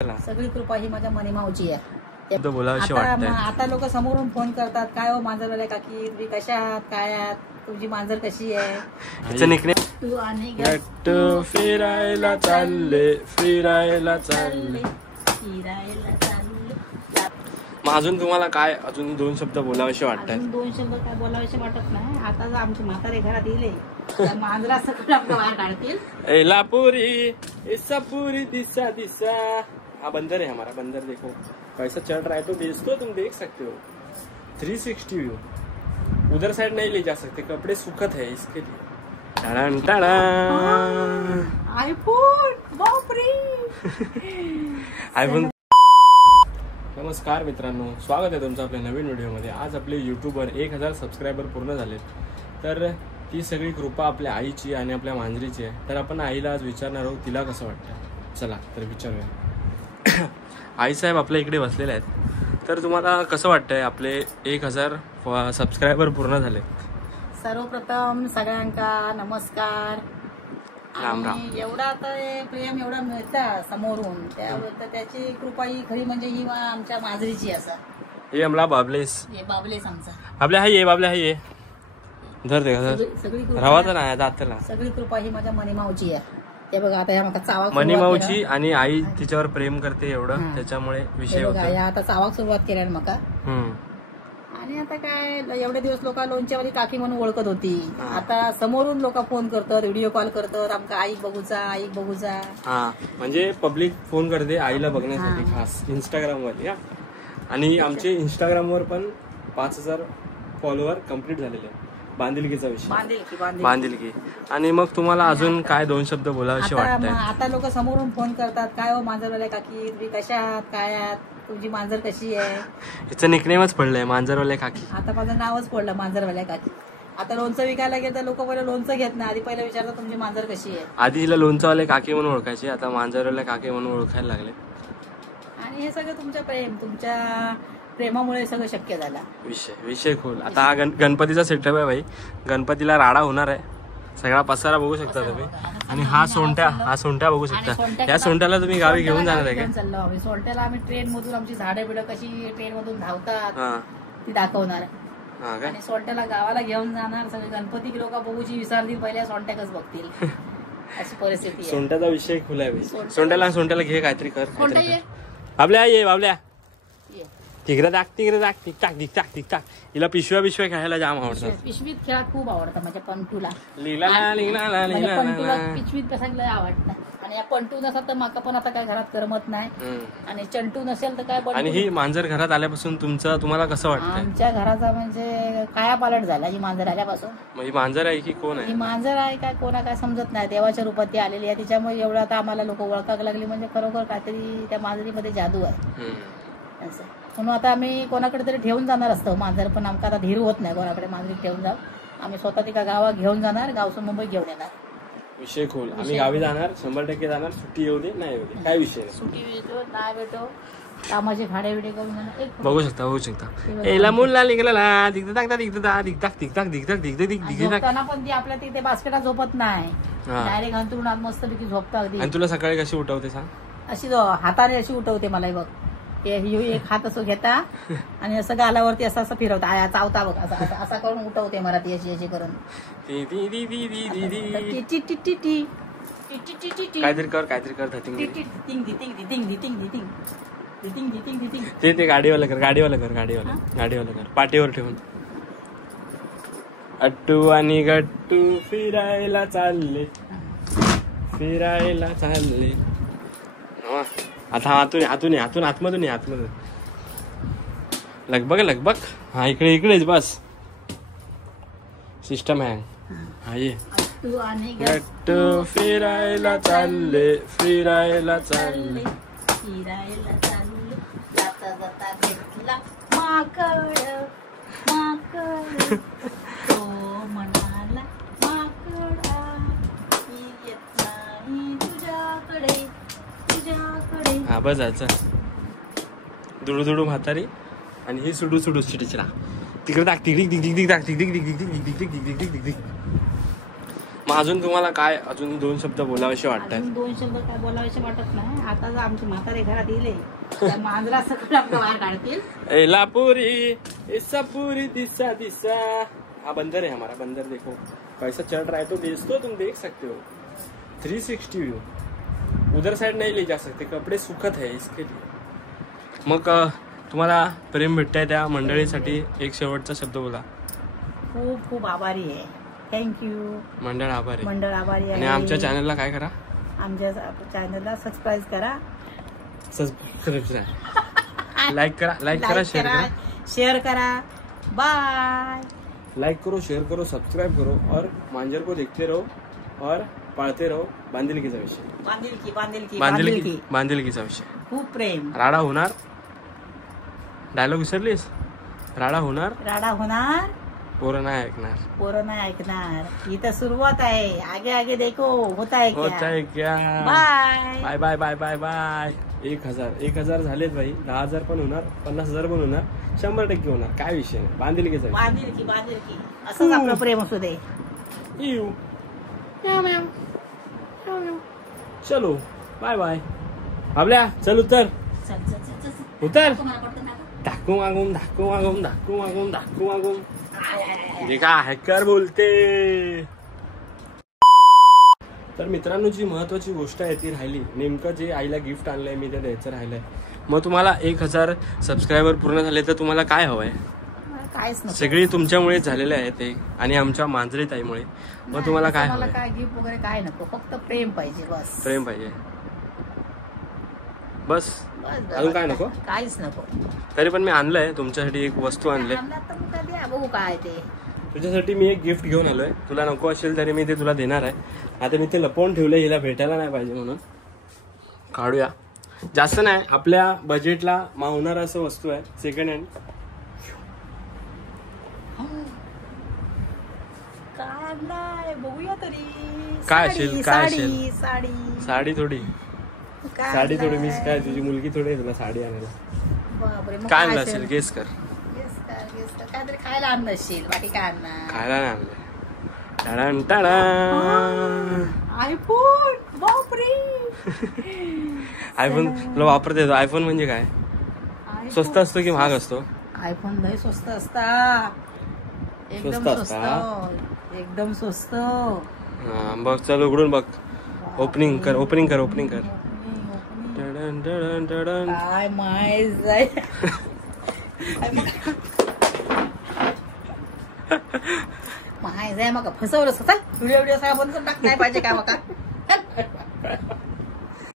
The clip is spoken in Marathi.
सगळी कृपा ही माझ्या मनीमावची आहे. आता लोक समोरून फोन करतात, काय हो मांजरवाल्या काकी, तुम्ही कशा आहात, काय आहात, तुमची मांजर कशी आहे. तू आणि गट्टू फिरायला चालले, फिरायला चालले. मग अजून तुम्हाला काय अजून दोन शब्द बोलावेसे वाटतात? दोन शब्द काय बोलावेसे वाटत नाही. आता जर आमचे म्हातारे घरात येले तर मांजरा सकट आपलं बाहेर काढतील. एलापुरी इसापुरी दिसा दिसा. हाँ बंदर है हमारा, बंदर देखो कैसा चढ़ रहा है. तो इसको तुम देख सकते हो 360 व्यू. उधर साइड नहीं ले जा सकते, कपड़े सुखत है इसके लिए. टड़न टड़न आईफोन, बापरे. आईफोन. नमस्कार मित्रांनो, स्वागत आहे तुमचं आपल्या नवीन व्हिडिओमध्ये. आज आपले यूट्यूबवर 1000 सबस्क्रायबर पूर्ण झालेत. तर ती सगळी कृपा आपल्या आईची आणि आपल्या मांजरीची आहे. तर आपण आईला आज विचारणार आहोत तिला कसं वाटतं. चला तर विचारूया. आईसाहेब आपल्या इकडे बसलेले आहेत. तर तुम्हाला कसं वाटतंय आपले 1000 सबस्क्रायबर पूर्ण झाले? सर्वप्रथम सगळ्यांका नमस्कार. राम राम. एवढा आता प्रेम एवढा मिळतं समोरून, त्याची कृपा ही खरी म्हणजे ही आमच्या मांजरीची असा. हे आमला बाबलेस, हे बाबलेस आमचा बाबल्या हाय, बाबल्या हाय. धर दे का सगळी रावाचा नाही दातला. सगळी कृपा ही माझ्या मनीमावची आहे. ते बघा आता ह्या चावाक मनीमावची आणि आई तिच्यावर प्रेम करते एवढं, त्याच्यामुळे विषय होता. आता चावाक सुरुवात केल्या मका. आणि आता काय एवढे दिवस लोक लोणच्यावाली काकी म्हणून ओळखत होती. आता समोरून लोक फोन करतात, व्हिडिओ कॉल करतात, आमका आई बघूचा, आई बघूचा. हा म्हणजे पब्लिक फोन करते आईला बघण्यासाठी खास इंस्टाग्राम वर. आणि आमचे इंस्टाग्राम वर पण 5000 फॉलोअर कम्प्लीट झालेले. बांधिलकीचा विषय, बांधिलकी. आणि मग तुम्हाला अजून काय दोन शब्द बोलावेसे वाटतात? आता लोक समोरून फोन करतात, काय हो मांजरवाल्या काकी, तुम्ही कशा आहात, काय आहात, तुमची मांजर कशी आहे. हिचं निकनेमच पडलंय मांजरवाल्या काकी. आता माझं नावच पडलं मांजरवाल्या काकी. आता लोणचं विकायला गेलं तर लोक पहिले लोणचं घेत नाही, आधी पहिलं विचारतात तुमची मांजर कशी आहे. आधी हिला लोणचंवाले काकी म्हणून ओळखायचे, आता मांजरवाल्या काकी म्हणून ओळखायला लागले. आणि हे सगळं तुमच्या तुमच्या प्रेमामुळे सगळं शक्य झालं. विषय खोल. आता हा गणपतीचा सेटअप आहे भाई. गणपतीला राडा होणार आहे. सगळा पसारा बघू शकता तुम्ही. आणि हा सोंट्या बघू शकता. या सोंट्याला तुम्ही गावी घेऊन जाणार आहे का? चाललो आम्ही सोंट्याला. आम्ही ट्रेन मधून आमची झाडं बिडं कशी ट्रेन मधून धावतात ती दाखवणार. आणि सोंट्याला गावाला घेऊन जाणार. सगळे गणपती लोक बघूची विसरतील, पहिल्या सोंट्याकच बघतील. अशी परिस्थिती आहे. सोंट्याचा विषय खुला आहे भाई. सोंट्याला घे, काहीतरी कर. बाबल्या ये, बाबल्या तिकडे टाक, टिकटाक. हिला पिशव्या खेळायला जाम आवडतात. पिशवीत खेळा खूप आवडतात माझ्या पंटूला. पंटूला पिशवीत कसा आवडतं. आणि या पंटू नसत तर माका पण आता काय घरात करमत नाही. आणि चंटू नसेल तर काय. आणि ही मांजर घरात आल्यापासून तुम्हाला कसं वाटतं? आमच्या घराचा म्हणजे काया पालट झाला ही मांजर आल्यापासून. ही मांजर आहे की कोण आहे? ही मांजर आहे काय कोणा काय समजत नाही. देवाच्या रूपात ती आलेली आहे. तिच्यामुळे एवढं आता आम्हाला लोक ओळखायला लागली. म्हणजे खरोखर काहीतरी त्या मांजरीमध्ये जादू आहे असं. म्हणून आता आम्ही कोणाकडे तरी ठेवून जाणार असतो मांजर. पण आमका आता धीर होत नाही कोणाकडे मांजरी ठेवून जाऊ. आम्ही स्वतः तिका गावात घेऊन जाणार, गावसून मुंबईत घेऊन येणार. विषय खोल. आम्ही गावी जाणार, 100% जाणार. सुट्टी येऊ दे नाही येऊ दे काय विषय. सुट्टी भेटो नाही भेटो कामाचे भाडे बिडे करून बघू शकता. एला मुलला निघाला झोपताना पण ती आपल्या तिथे बास्केटात झोपत नाही. डायरेक्ट अंतरुणात मस्त पैकी झोपता. आणि तुला सकाळी कशी उठवते सांग? अशी हाताने अशी उठवते मला. बघ ते एक हात असं घेता आणि असं गालावरती असं असं फिरवता, चावता बघ, असं असा करून उठवते मला ती अशी करून. काहीतरी कर. ते गाडीवाला कर पाठीवर ठेवून. अट्टू आणि गट्टू फिरायला चालले. आता आतमधून लगबग. हा इकडेच बस. सिस्टम आहे. हा ये. गट्टू फिरायला चालले. जाता घेतला माकड तो म्हणाला माकडा येत नाही तुझ्याकडे. हा बस जायचं. दुडू म्हातारी आणि ही सुडू चिडचिडा. तिकडे टाक. मग अजून तुम्हाला काय अजून 2 शब्द बोलावेसे वाटतात? अजून 2 शब्द काय बोलावेसे वाटत नाही. आता जर आमचे म्हातारे घरात येले तर मांजरा सकट आपलं बाहेर काढतील. एलापुरी इसापुरी दिशा दिशा. हाँ बंदर है हमारा, बंदर देखो कैसा चल रहा है. तो दोस्तों तुम देख सकते हो 360 व्यू. उधर साइड नहीं ले जा सकते, कपडे सुखत है इसके लिए. मग तुम्हाला प्रेम भेटताय त्या मंडळीसाठी एक शेवटचा शब्द बोला. खूप खूप आभारी आहे. थँक्यू. मंडळ आभारी. मंडळ आभारी आहे. आणि आमच्या चॅनलला काय करा, आमच्या चॅनलला सबस्क्राईब करा, लाइक करा, शेयर करा, शेयर करा. बाय. लाइक करो, शेयर करो, सब्सक्राइब करो और मांजर को देखते रहो और पाळते रहो. बांधिलकीचा विषय, बांधिलकीचा विषय. खूप प्रेम. राडा होणार. डायलॉग विसरलीस? राडा होणार, पोरं नाही ऐकणार. इथं सुरुवात आहे. आगे आगे देखो होता है क्या. Bye bye bye bye bye. 1000 झालेत भाई. 10,000 पण होणार, 50,000 पण होणार, 100% होणार. काय विषय नाही. बांधिलकीचा बांधिलकी. असंच आपलं प्रेम असू दे. चलो बाय बाय. आपल्या चल उतर. धाकू मागून. देखा हॅकर बोलते. तर मित्रांनो, जी महत्वाची गोष्ट आहे ती राहिली. नेमकं जे आईला गिफ्ट आणलंय मी ते द्यायचं राहिलंय. मग तुम्हाला 1000 सबस्क्रायबर पूर्ण झाले तर तुम्हाला काय हवंय? काहीच नाही. सगळी तुमच्यामुळेच झालेले आहे ते आणि आमच्या मांजरी ताईमुळे. मग तुम्हाला काय हवंय? काय गिफ्ट वगैरे काय नको, फक्त प्रेम पाहिजे बस. प्रेम पाहिजे बस. अजून काय नको? काहीच नको. तरी पण मी आणलंय तुमच्यासाठी, एक वस्तू आणले. बघू काय ते. तुझ्यासाठी मी एक गिफ्ट घेऊन आलोय. तुला नको असेल तरी मी ते तुला देणार आहे. आता मी ते लपवून ठेवलंय, हिला भेटायला नाही पाहिजे म्हणून. काढूया. जास्त नाही, आपल्या बजेटला मावणार असं वस्तू आहे. Second hand. बघूया तरी काय असेल. साडी थोडी. मी काय तुझी मुलगी थोडी तुला साडी आणायला. काय आणलं असेल? गेस कर. काहीतरी खायला आणलं असेल. बाकी काय आणणार? खायला नाही आणलं. टाळा. आयफोन. बापरे. आयफोन तुला वापरता येतो? आयफोन म्हणजे काय? स्वस्त असतो की महाग असतो? आयफोन लय स्वस्त असता. एकदम स्वस्त. हा बघ, चल उघडून बघ. ओपनिंग कर. काय माय जाय. मग फसवलं. व्हिडिओ सगळं बंद करून टाक. नाही पाहिजे का मका.